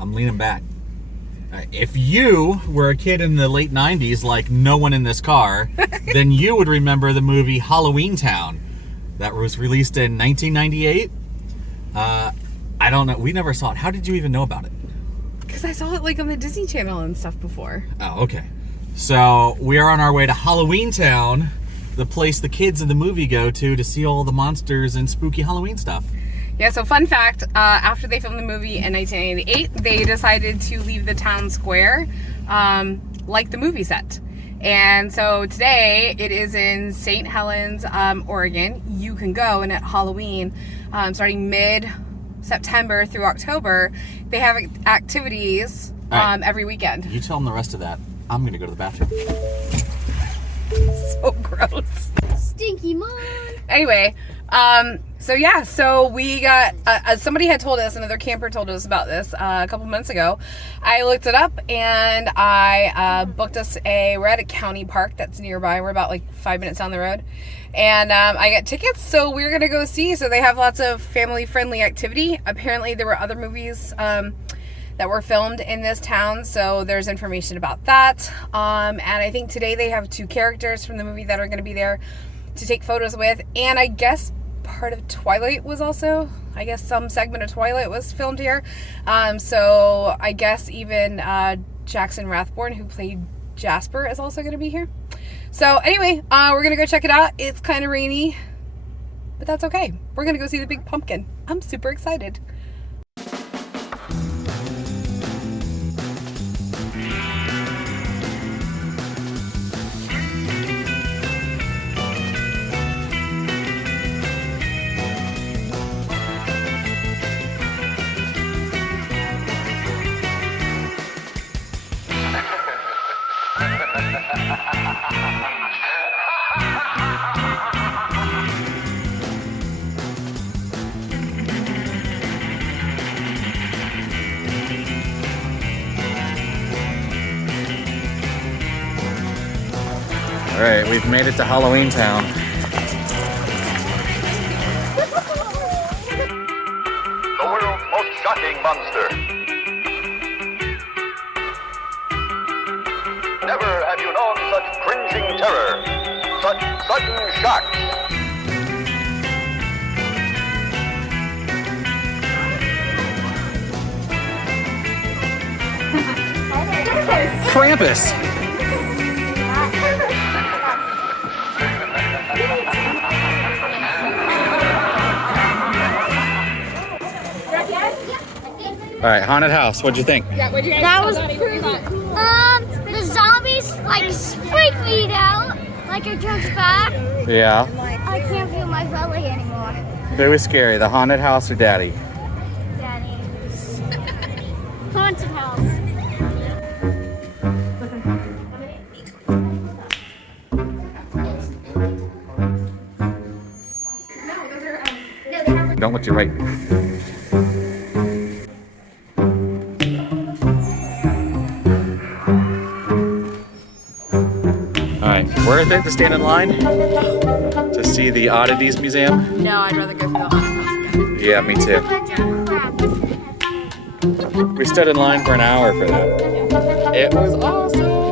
I'm leaning back. If you were a kid in the late 90s, like no one in this car, then you would remember the movie Halloween Town that was released in 1998. I don't know. We never saw it. How did you even know about it? Because I saw it like on the Disney Channel and stuff before. Oh, okay. So we are on our way to Halloween Town, the place the kids in the movie go to see all the monsters and spooky Halloween stuff. Yeah, so fun fact, after they filmed the movie in 1988, they decided to leave the town square like the movie set. And so today, it is in St. Helens, Oregon. You can go, and at Halloween, starting mid-September through October, they have activities right. Every weekend. You tell them the rest of that. I'm going to go to the bathroom. So gross. Stinky mom. Anyway, so we got, somebody had told us, another camper told us about this a couple months ago. I looked it up and I booked us we're at a county park that's nearby. We're about like 5 minutes down the road. And I got tickets, so we're going to go see. So they have lots of family-friendly activity. Apparently there were other movies that were filmed in this town, so there's information about that. And I think today they have 2 characters from the movie that are going to be there to take photos with, and I guess part of Twilight was also, some segment of Twilight was filmed here. So I guess even Jackson Rathborn, who played Jasper, is also going to be here. So anyway, we're going to go check it out. It's kind of rainy, but that's okay. We're going to go see the big pumpkin. I'm super excited. All right, we've made it to Halloween Town. The world's most shocking monster. Never have you known such cringing terror, such sudden shocks. Krampus! All right, haunted house. What'd you think? Yeah, what'd you guys That was pretty cool. The zombies like freak me out. Like it turns back. Yeah. I can't feel my belly anymore. It was scary. The haunted house or Daddy? Daddy. Haunted house. Don't look to your right. Alright, worth it to stand in line to see the Oddities Museum? No, I'd rather go through the haunted house again. Yeah, me too. We stood in line for an hour for that. It was awesome!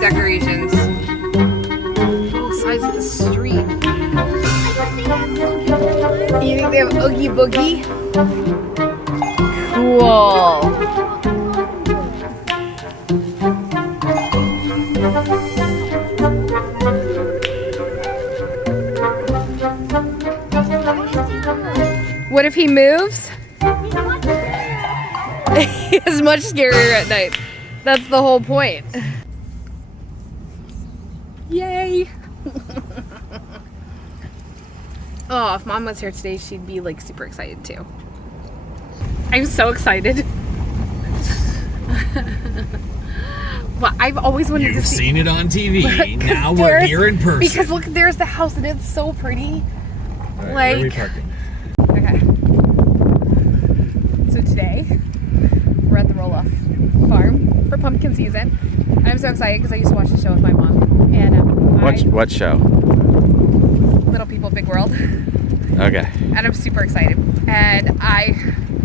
Decorations. Both sides of the street. You think they have Oogie Boogie? Cool. What if he moves? It's much scarier at night. That's the whole point. Yay! Oh, if Mom was here today, she'd be like super excited too. I'm so excited. Well, I've always wanted to You've see. seen it on TV. Look, 'cause Now we're there's- here in person. Because look, there's the house and it's so pretty. All right, where are we like- parking? Okay. So today, we're at the Roloff Farm for pumpkin season. And I'm so excited because I used to watch the show with my mom. And What show? Little People, Big World. Okay. And I'm super excited. And I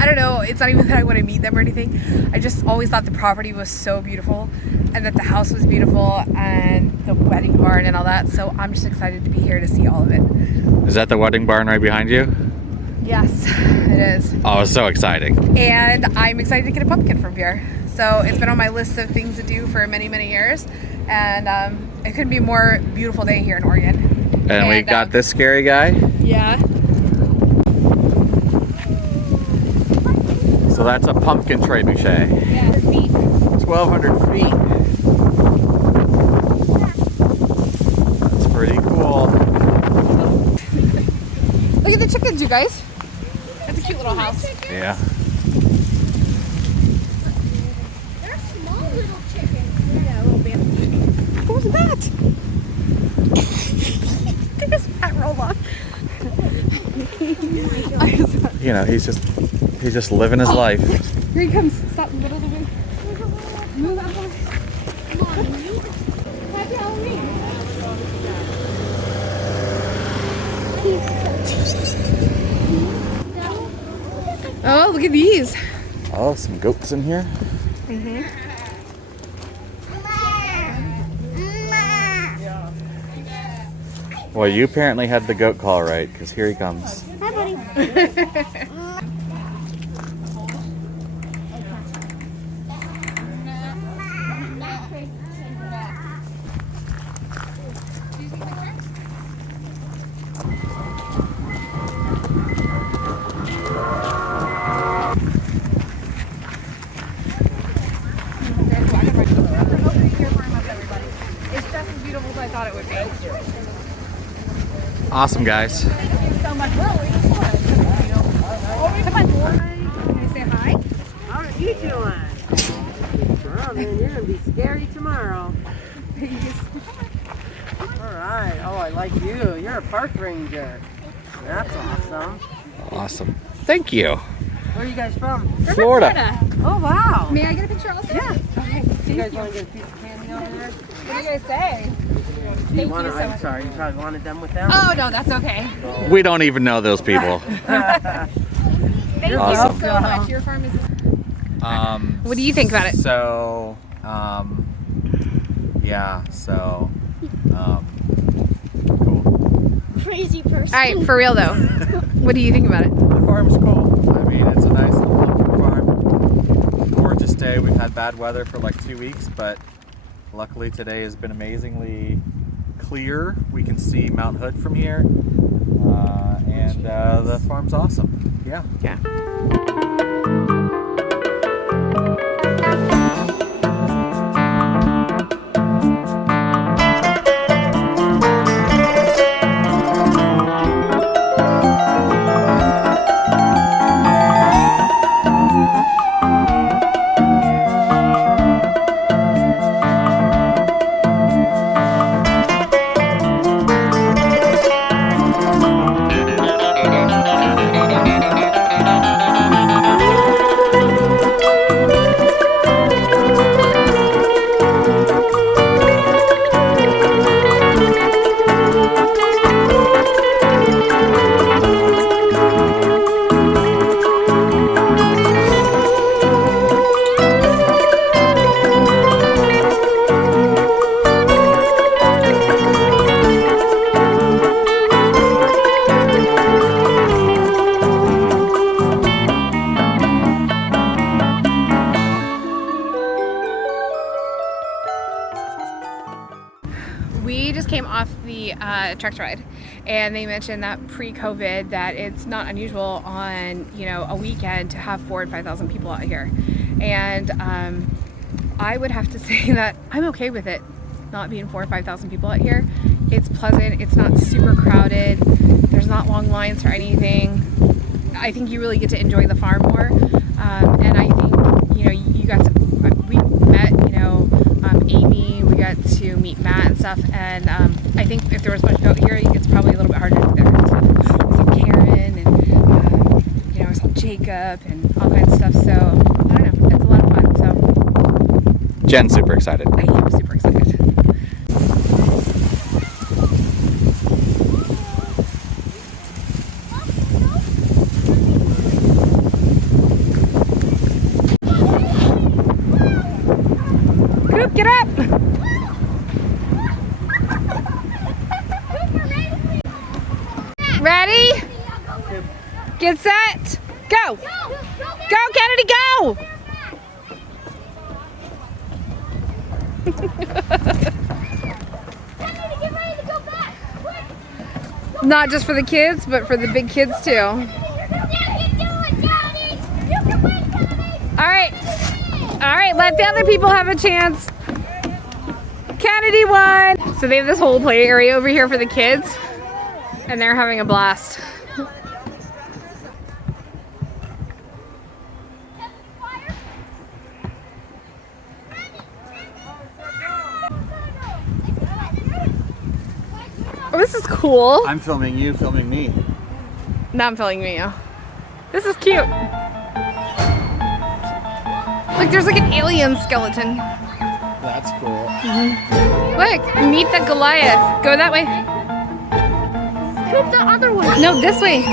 don't know, it's not even that I want to meet them or anything. I just always thought the property was so beautiful and that the house was beautiful and the wedding barn and all that. So I'm just excited to be here to see all of it. Is that the wedding barn right behind you? Yes, it is. Oh, it's so exciting. And I'm excited to get a pumpkin from here. So it's been on my list of things to do for many, many years. And it couldn't be a more beautiful day here in Oregon. And we got this scary guy. Yeah. So that's a pumpkin trebuchet. Yeah, 1,200 feet. That's pretty cool. Look at the chickens, you guys. That's a cute little house. Yeah. They're small little chickens. Yeah, a little bit. What was that? There's that Roloff. You know, he's just living his life. Here he comes. Stop in the middle of the room. Move out. Come on, move. Happy Halloween. Oh, look at these. Oh, some goats in here. Well, you apparently had the goat call right, because here he comes. Hi, buddy. It's just as beautiful as I thought it would be. Awesome, guys. Thank you so much. Come on. Can I say hi? How are you doing? Oh man, you're gonna be scary tomorrow. Alright, oh I like you. You're a park ranger. That's awesome. Awesome. Thank you. Where are you guys from? Florida. Oh wow. May I get a picture also? Yeah. You guys want to get a piece of candy over there? What do you guys say? You wanna, I'm sorry, you probably wanted them with them? Oh, no, that's okay. We don't even know those people. Thank Awesome. you so much. Your farm is... What do you think about it? So, yeah, so, cool. Crazy person. All right, for real though. What do you think about it? The farm's cool. I mean, it's a nice little pumpkin farm. Gorgeous day. We've had bad weather for like 2 weeks, but luckily today has been amazingly clear. We can see Mount Hood from here, and the farm's awesome. Yeah. Yeah. We just came off the truck ride, and they mentioned that pre-COVID that it's not unusual on, you know, a weekend to have 4,000 and 5,000 people out here. And I would have to say that I'm okay with it not being 4,000 or 5,000 people out here. It's pleasant. It's not super crowded. There's not long lines for anything. I think you really get to enjoy the farm more. And I think, you know, you got to, we met, you know, meet Matt and stuff. And I think if there was much out here, it's probably a little bit harder to get there and stuff. I saw Karen and you know, I saw Jacob and all kinds of stuff. So I don't know, it's a lot of fun. So Jen's super excited. I am super excited. Coop, get up! Ready? Get set, go! Go, Kennedy, go! Not just for the kids, but for the big kids too. All right, let the other people have a chance. Kennedy won. So they have this whole play area over here for the kids, and they're having a blast. Oh, this is cool. I'm filming you, filming me. Now I'm filming you. This is cute. Look, there's like an alien skeleton. That's cool. Look, meet the Goliath. Go that way. Scoop the other one. No, this way.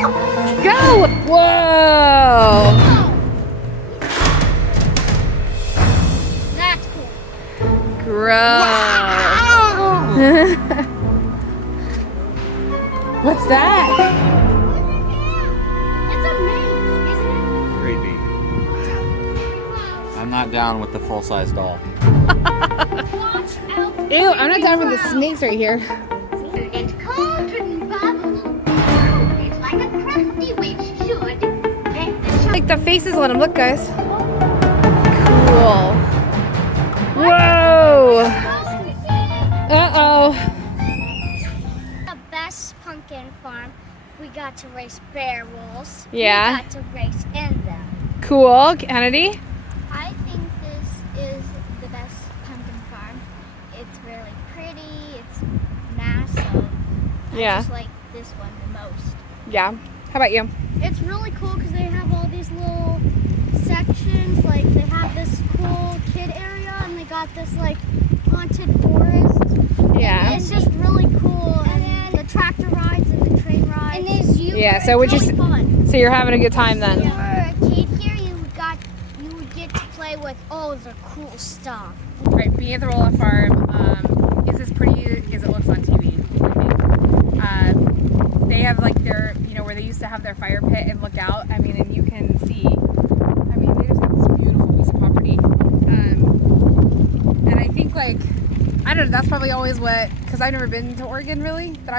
Go! Whoa! That's cool. Gross. What's that? It's a maze, isn't Creepy. I'm not down with the full-size doll. it? Watch out. Ew, I'm not down with the snakes right here. It's called bubble. It's like a crusty witch should. Like the faces on them. Look, guys. Cool. Whoa! Uh-oh. The best pumpkin farm. We got to race bear wolves. Yeah. We got to race in them. Cool. Kennedy? I think this is the best pumpkin farm. It's really pretty. It's massive. Yeah. I just like this one the most. Yeah. How about you? It's really cool because they have all these little sections. Like they have this cool kid area, and they got this like haunted forest. Yeah. It's just really cool. And then the tractor rides and the train rides. And there's you. Yeah, so would you really fun. So you're having a good time then? For a kid here, you would get to play with all the cool stuff. Right, being at the Roloff Farm is as pretty as it looks on TV, I think. They have like their, you know, where they used to have their fire pit and look out. I mean, and you can see, I mean, they just have this beautiful piece of property. And I think like, I don't know, that's probably always what, because I've never been to Oregon really, that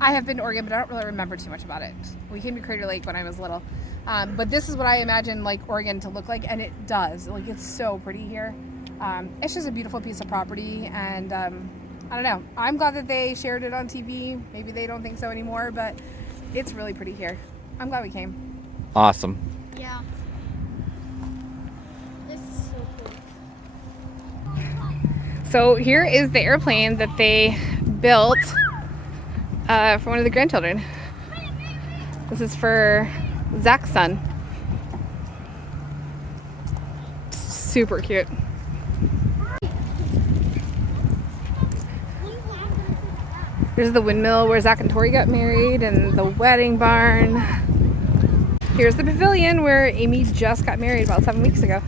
I have been to Oregon, but I don't really remember too much about it. We came to Crater Lake when I was little. But this is what I imagine like Oregon to look like, and it does. Like, it's so pretty here. It's just a beautiful piece of property, and I don't know. I'm glad that they shared it on TV. Maybe they don't think so anymore, but it's really pretty here. I'm glad we came. Awesome. Yeah. This is so cool. So here is the airplane that they built for one of the grandchildren. This is for Zach's son. Super cute. Here's the windmill where Zach and Tori got married, and the wedding barn. Here's the pavilion where Amy just got married about 7 weeks ago.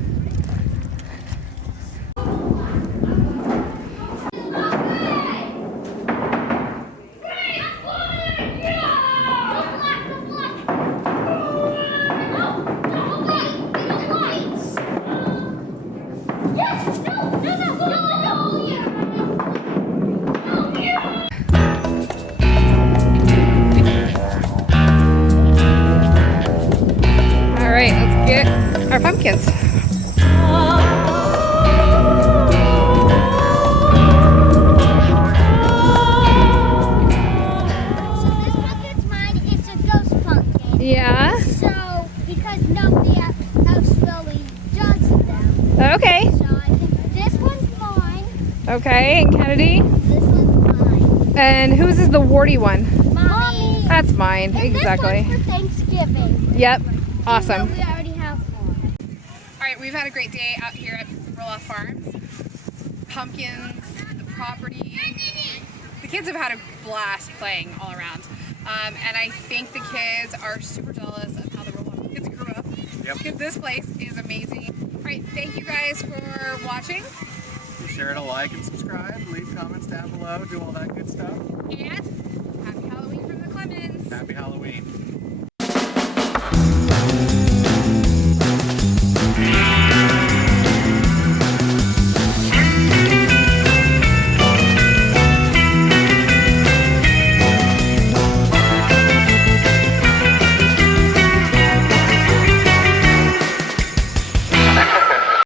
All right, let's get our pumpkins. So this pumpkin's mine. It's a ghost pumpkin. Yeah. So because nobody else really does them. Okay. So I think this one's mine. Okay, and Kennedy. This one's mine. And whose is the warty one? Mommy. That's mine. And Exactly. This one's for Thanksgiving. Yep. Even Awesome. though we already have one. All right, we've had a great day out here at Roloff Farms. Pumpkins, the property. The kids have had a blast playing all around. And I think the kids are super jealous of how the Roloff kids grew up. Yep. Because this place is amazing. All right, thank you guys for watching. Be sure to like and subscribe, leave comments down below, do all that good stuff. And happy Halloween from the Clemons. Happy Halloween.